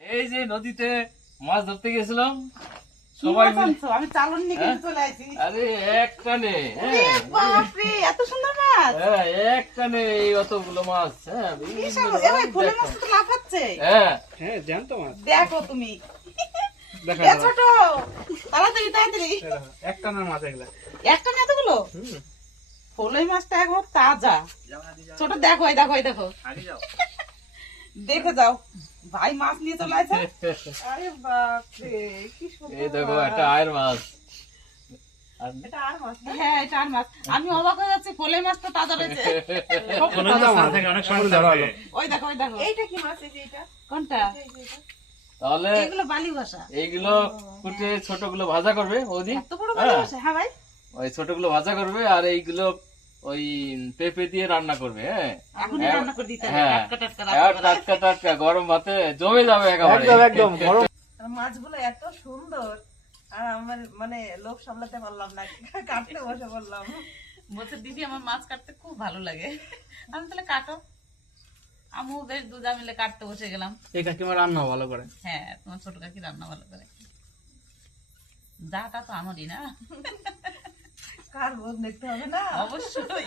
এই যে নদীতে মাছ ধরতে গেছিলাম সবাই? আমি চালন নিয়ে হ্যাঁ? চলে আসি। আরে এক টানে হ্যাঁ এত সুন্দর মাছ! হ্যাঁ এক টানে এই অতগুলো মাছ হ্যাঁ তো লাফাচ্ছে। হ্যাঁ। হ্যাঁ জ্যান্ত মাছ। দেখো তুমি। দেখা এ ছোট তাড়াতাড়ি তাড়াতাড়ি। এক টানার মাছ এগুলা। এতগুলো? ফুলের মাছটা এখন তাজা। ছোট দেখো এই দেখো এই দেখো। দেখে যাও। ভাই মাছ নিয়ে চলে আসে আরে বাপরে কি সুন্দর। এই দেখো আয়ের মাছ? হ্যাঁ এটা আর মাছ। আমি অবাক হয়ে যাচ্ছি ফুলের মাছ তো তাজা রয়েছে অনেক সময় ধরা হলো। ওই দেখো ওই দেখো। এইটা কি মাছ? এই কোনটা? তাহলে এগুলো বালি ভাষা এইগুলো কুটে ছোটগুলো ভাজা করবে ওদি এত বড় বালি হ্যাঁ। ভাষা হ্যাঁ ভাই। ওই ছোটগুলো ভাজা করবে আর এইগুলো ওই পেঁপে দিয়ে রান্না করবে হ্যাঁ? হ্যাঁ। হ্যাঁ। টাটকা টাটকা গরম ভাতে জমে যাবে একেবারে। একদম একদম গরম। মাছগুলো এত সুন্দর আর আমার মানে লোভ সামলাতে পারলাম না কাটতে বসে বললাম বলছে দিদি আমার মাছ কাটতে খুব ভালো লাগে। আমি তাহলে কাটো। আমু বেশ দুজা মিলে কাটতে বসে গেলাম। এই কাকিমা রান্না ভালো করে। হ্যাঁ তোমার ছোট কাকি রান্না ভালো করে। যাটা তো আমারই না। কার বোধ দেখতে হবে না? অবশ্যই।